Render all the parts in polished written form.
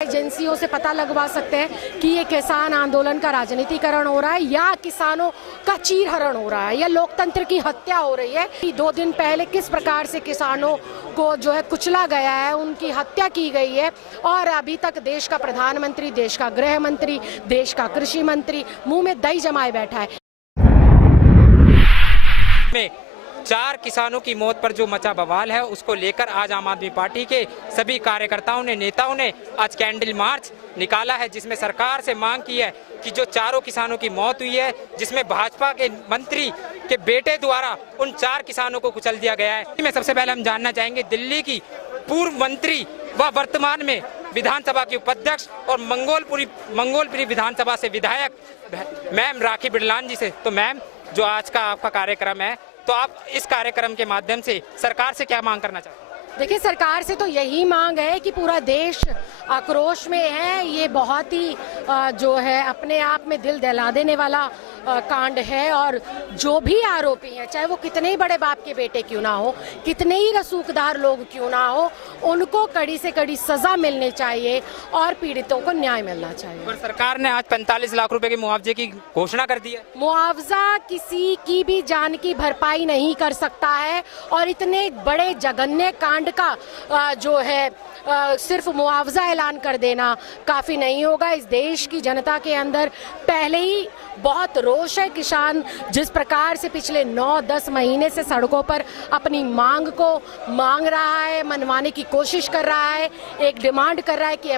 एजेंसियों से पता लगवा सकते हैं कि ये किसान आंदोलन का राजनीतिकरण हो रहा है या किसानों का चीरहरण हो रहा है या लोकतंत्र की हत्या हो रही है। 2 दिन पहले किस प्रकार से किसानों को जो है कुचला गया है, उनकी हत्या की गई है और अभी तक देश का प्रधानमंत्री, देश का गृह मंत्री, देश का कृषि मंत्री मुंह में दही जमाए बैठा है। 4 किसानों की मौत पर जो मचा बवाल है, उसको लेकर आज आम आदमी पार्टी के सभी कार्यकर्ताओं ने, नेताओं ने आज कैंडल मार्च निकाला है, जिसमें सरकार से मांग की है कि जो 4 किसानों की मौत हुई है, जिसमें भाजपा के मंत्री के बेटे द्वारा उन 4 किसानों को कुचल दिया गया है। में सबसे पहले हम जानना चाहेंगे दिल्ली की पूर्व मंत्री व वर्तमान में विधानसभा की उपाध्यक्ष और मंगोलपुरी विधानसभा से विधायक मैम राखी बिड़लान जी से। तो मैम, जो आज का आपका कार्यक्रम है, तो आप इस कार्यक्रम के माध्यम से सरकार से क्या मांग करना चाहते हैं? देखिए, सरकार से तो यही मांग है कि पूरा देश आक्रोश में है। ये बहुत ही जो है अपने आप में दिल दहला देने वाला कांड है और जो भी आरोपी हैं, चाहे वो कितने ही बड़े बाप के बेटे क्यों ना हो, कितने ही रसूखदार लोग क्यों ना हो, उनको कड़ी से कड़ी सजा मिलनी चाहिए और पीड़ितों को न्याय मिलना चाहिए। पर सरकार ने आज 45 लाख रुपए के मुआवजे की घोषणा कर दी है। मुआवजा किसी की भी जान की भरपाई नहीं कर सकता है और इतने बड़े जघन्य कांड का जो है सिर्फ मुआवजा ऐलान कर देना काफी नहीं होगा। इस देश की जनता के अंदर पहले ही बहुत रोष है। किसान जिस प्रकार से पिछले 9-10 महीने से सड़कों पर अपनी मांग को मांग रहा है, मनवाने की कोशिश कर रहा है, एक डिमांड कर रहा है कि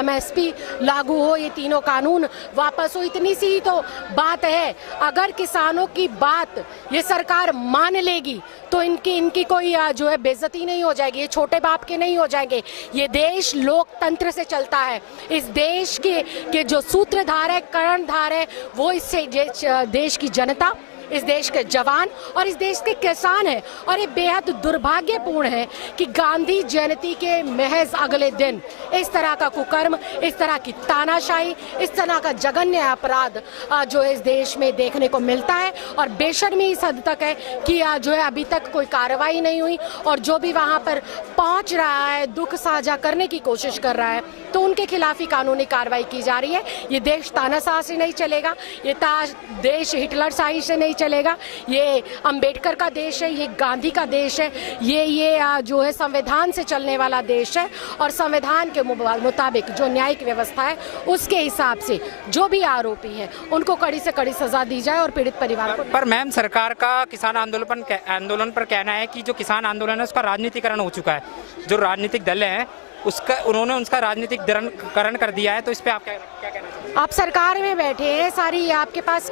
MSP लागू हो, ये तीनों कानून वापस हो। इतनी सी तो बात है। अगर किसानों की बात ये सरकार मान लेगी तो इनकी कोई जो है बेइज्जती नहीं हो जाएगी, ये छोटे बाप के नहीं हो जाएंगे। ये देश लोकतंत्र से चलता है। इस देश के जो सूत्रधार है, कर्णधार है, वो इससे देश की जनता, इस देश के जवान और इस देश के किसान हैं। और ये बेहद दुर्भाग्यपूर्ण है कि गांधी जयंती के महज अगले दिन इस तरह का कुकर्म, इस तरह की तानाशाही, इस तरह का जघन्य अपराध जो इस देश में देखने को मिलता है। और बेशर्मी इस हद तक है कि जो है अभी तक कोई कार्रवाई नहीं हुई और जो भी वहां पर पहुंच रहा है, दुख साझा करने की कोशिश कर रहा है, तो उनके खिलाफ ही कानूनी कार्रवाई की जा रही है। ये देश तानाशाह से नहीं चलेगा, ये देश हिटलरशाही से नहीं चलेगा। ये अंबेडकर का देश है, ये गांधी का देश है, ये जो है संविधान से चलने वाला देश है और संविधान के मुताबिक जो न्यायिक व्यवस्था है उसके हिसाब से जो भी आरोपी हैं उनको कड़ी से कड़ी सजा दी जाए और पीड़ित परिवार को। पर मैम, सरकार का किसान आंदोलन पर कहना है कि जो किसान आंदोलन है उसका राजनीतिकरण हो चुका है। जो राजनीतिक दल है उन्होंने उसका राजनीतिकरण कर दिया है। तो इस पे आप क्या कहना चाहते हैं? आप सरकार में बैठे हैं, सारी आपके पास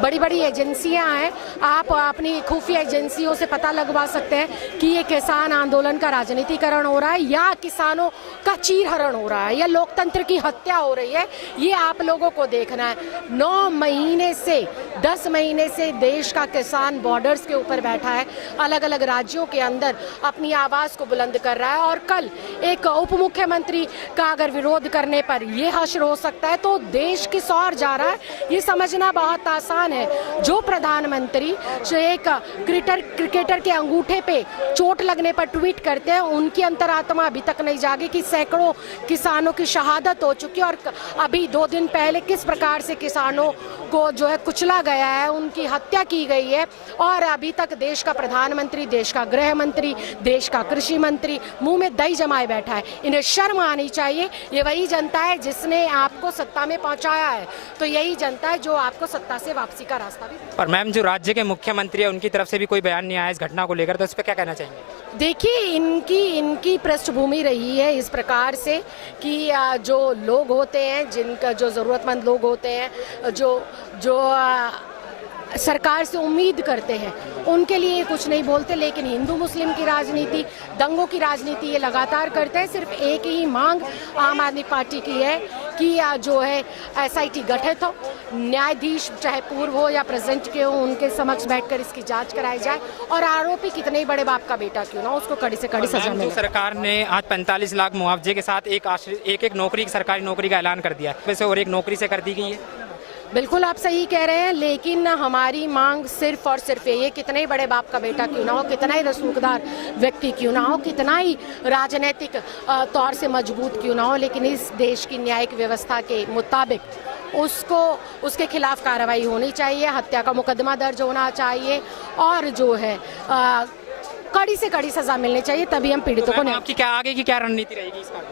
बड़ी बड़ी एजेंसियां हैं, आप अपनी खुफिया एजेंसियों से पता लगवा सकते हैं कि ये किसान आंदोलन का राजनीतिकरण हो रहा है या किसानों का चीरहरण हो रहा है या लोकतंत्र की हत्या हो रही है। ये आप लोगों को देखना है। 9 महीने से 10 महीने से देश का किसान बॉर्डर्स के ऊपर बैठा है, अलग अलग राज्यों के अंदर अपनी आवाज को बुलंद कर रहा है और कल एक उप मुख्यमंत्री का अगर विरोध करने पर यह हश्र हो सकता है तो देश किस ओर जा रहा है ये समझना बहुत आसान है। जो प्रधानमंत्री जो एक क्रिकेटर के अंगूठे पे चोट लगने पर ट्वीट करते हैं, उनकी अंतरात्मा अभी तक नहीं जागी कि सैकड़ों किसानों की शहादत हो चुकी है और अभी 2 दिन पहले किस प्रकार से किसानों को जो है कुचला गया है, उनकी हत्या की गई है और अभी तक देश का प्रधानमंत्री, देश का गृह मंत्री, देश का कृषि मंत्री मुंह में दही जमाए बैठा है। इन्हें शर्म आनी चाहिए। ये वही जनता है जिसने आपको सत्ता में पहुंचाया है, तो यही जनता है जो आपको सत्ता से वापसी का रास्ता भी। पर मैम, जो राज्य के मुख्यमंत्री है उनकी तरफ से भी कोई बयान नहीं आया इस घटना को लेकर, तो इस पर क्या कहना चाहेंगे? देखिए, इनकी पृष्ठभूमि रही है इस प्रकार से कि जो लोग होते हैं, जिनका जो जरूरतमंद लोग होते हैं, जो सरकार से उम्मीद करते हैं, उनके लिए कुछ नहीं बोलते। लेकिन हिंदू मुस्लिम की राजनीति, दंगों की राजनीति ये लगातार करते हैं। सिर्फ एक ही मांग आम आदमी पार्टी की है कि जो है SIT गठित हो, न्यायाधीश चाहे पूर्व हो या प्रेजेंट के हो, उनके समक्ष बैठकर इसकी जांच कराई जाए और आरोपी कितने ही बड़े बाप का बेटा क्यों ना, उसको कड़ी से कड़ी सजा मिले। सरकार ने आज 45 लाख मुआवजे के साथ एक नौकरी, सरकारी नौकरी का ऐलान कर दिया है, वैसे और एक नौकरी से कर दी गई है। बिल्कुल आप सही कह रहे हैं, लेकिन हमारी मांग सिर्फ और सिर्फ ये, कितने ही बड़े बाप का बेटा क्यों ना हो, कितना ही रसूखदार व्यक्ति क्यों ना हो, कितना ही राजनीतिक तौर से मजबूत क्यों ना हो, लेकिन इस देश की न्यायिक व्यवस्था के मुताबिक उसके खिलाफ कार्रवाई होनी चाहिए, हत्या का मुकदमा दर्ज होना चाहिए और जो है कड़ी से कड़ी सजा मिलनी चाहिए, तभी हम पीड़ितों को आपकी क्या आगे की क्या रणनीति रहेगी इसका?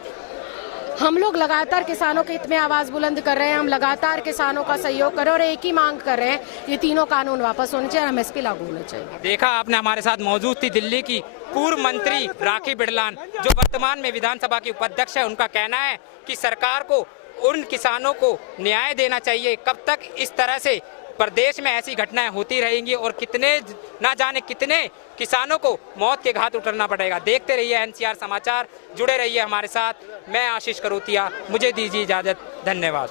हम लोग लगातार किसानों के हित में आवाज बुलंद कर रहे हैं, हम लगातार किसानों का सहयोग कर रहे हैं और एक ही मांग कर रहे हैं, ये तीनों कानून वापस होने चाहिए, एमएसपी लागू होने चाहिए। देखा आपने, हमारे साथ मौजूद थी दिल्ली की पूर्व मंत्री राखी बिड़लान, जो वर्तमान में विधानसभा की उपाध्यक्ष है। उनका कहना है कि सरकार को उन किसानों को न्याय देना चाहिए। कब तक इस तरह से प्रदेश में ऐसी घटनाएं होती रहेंगी और ना जाने कितने किसानों को मौत के घाट उतरना पड़ेगा। देखते रहिए एनसीआर समाचार, जुड़े रहिए हमारे साथ। मैं आशीष करोतिया, मुझे दीजिए इजाजत, धन्यवाद।